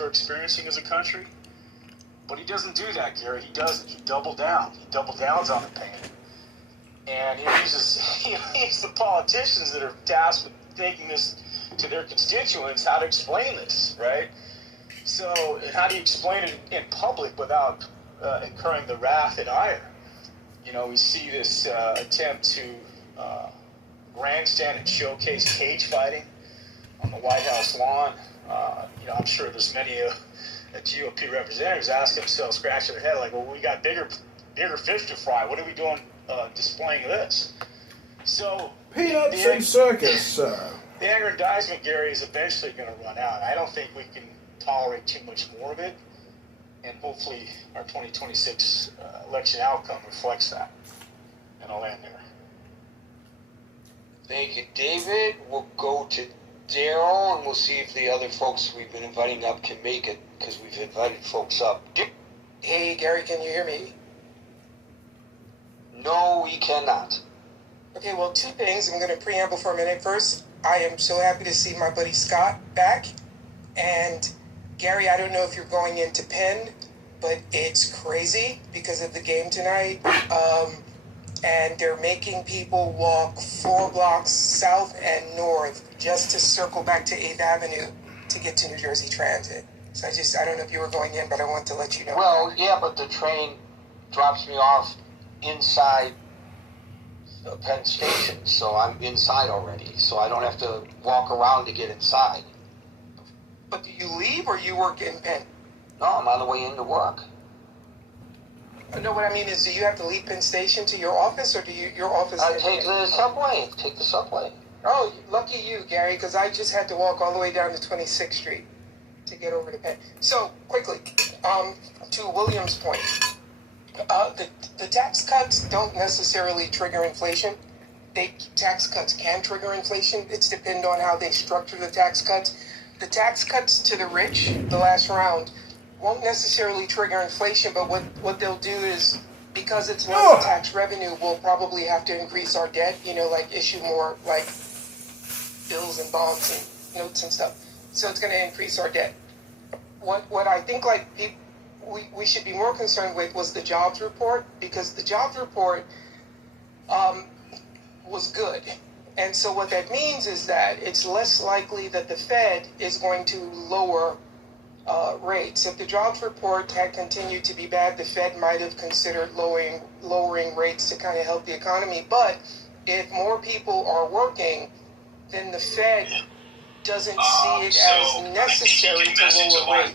we're experiencing as a country. But he doesn't do that, Gary. He doesn't. He double down. He double downs on the pain. And he leaves the politicians that are tasked with taking this to their constituents how to explain this, right? So, and how do you explain it in public without incurring the wrath and ire? You know, we see this attempt to grandstand and showcase cage fighting on the White House lawn. You know, I'm sure there's many GOP representatives ask themselves, scratching their head, like, well, we got bigger fish to fry. What are we doing displaying this? So peanuts and circus, sir. The aggrandizement, Gary, is eventually going to run out. I don't think we can tolerate too much more of it, and hopefully our 2026 election outcome reflects that. And I'll end there. Thank you, David. We'll go to Daryl, and we'll see if the other folks we've been inviting up can make it, because we've invited folks up. Hey, Gary, can you hear me? No, we cannot. Okay, well, two things. I'm going to preamble for a minute. First, I am so happy to see my buddy Scott back. And, Gary, I don't know if you're going into Penn, but it's crazy because of the game tonight. And they're making people walk 4 blocks south and north just to circle back to 8th Avenue to get to New Jersey Transit. So I don't know if you were going in, but I want to let you know. Well, yeah, but the train drops me off inside Penn Station, so I'm inside already, so I don't have to walk around to get inside. But do you leave or you work in Penn? No, I'm on the way into work. No, what I mean is, do you have to leave Penn Station to your office, or do your office? I take the subway. Take the subway. Oh, lucky you, Gary, because I just had to walk all the way down to 26th Street to get over to Penn. So, quickly, to William's point, the tax cuts don't necessarily trigger inflation. Tax cuts can trigger inflation. It's dependent on how they structure the tax cuts. The tax cuts to the rich, the last round, won't necessarily trigger inflation, but what they'll do is, because it's less tax revenue, we'll probably have to increase our debt, like issue more like bills and bonds and notes and stuff. So it's going to increase our debt. What I think we should be more concerned with was the jobs report, because the jobs report was good. And so what that means is that it's less likely that the Fed is going to lower rates. If the jobs report had continued to be bad, the Fed might have considered lowering rates to kind of help the economy. But if more people are working, then the Fed doesn't see it as necessary to lower rates.